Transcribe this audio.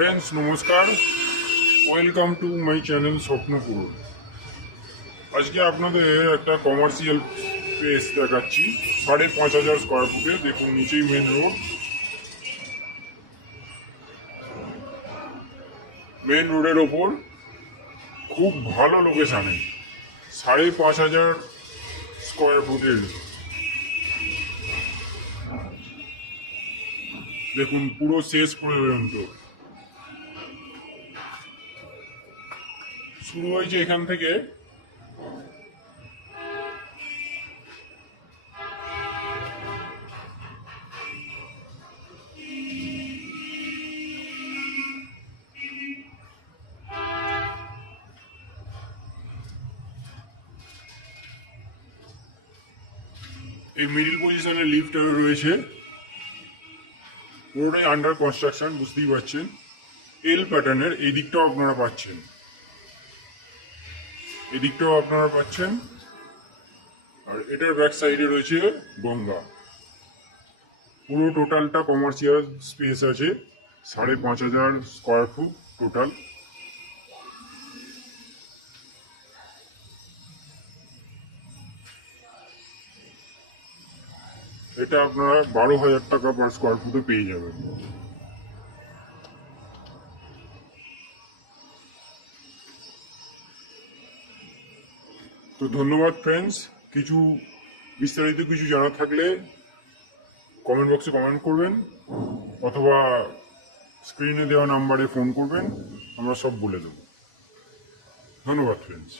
Friends নমস্কার, welcome to my channel Swapnapur. আজকে আপনাদের একটা কমার্শিয়াল স্পেস দেখাচ্ছি 5,500 স্কোয়ার ফুটে। দেখুন নিচেই মেন রোড, মেন রোডের ওপর খুব ভালো লোকেশানে 5,500 স্কোয়ার ফুটের। দেখুন পুরো শেষ পর্যন্ত শুরু হয়েছে এখান থেকে। এই মিডিল পজিশনে লিফট রয়েছে, পুরোটাই আন্ডার কনস্ট্রাকশন, বুঝতেই পারছেন। এল প্যাটার্নের এই দিকটাও আপনারা পাচ্ছেন, এদিকটাও আপনারা পাচ্ছেন। আর এটার ব্যাক সাইডে রয়েছে গঙ্গা। পুরো টোটালটা কমার্শিয়াল স্পেস আছে, 5,500 স্কোয়ার ফুট টোটাল। এটা আপনারা 12,000 টাকা পার স্কোয়ার ফুটে পেয়ে যাবেন। তো ধন্যবাদ ফ্রেন্ডস। কিছু বিস্তারিত কিছু জানার থাকলে কমেন্ট বক্সে কমেন্ট করবেন, অথবা স্ক্রিনে দেওয়া নাম্বারে ফোন করবেন, আমরা সব বলে দেবো। ধন্যবাদ ফ্রেন্ডস।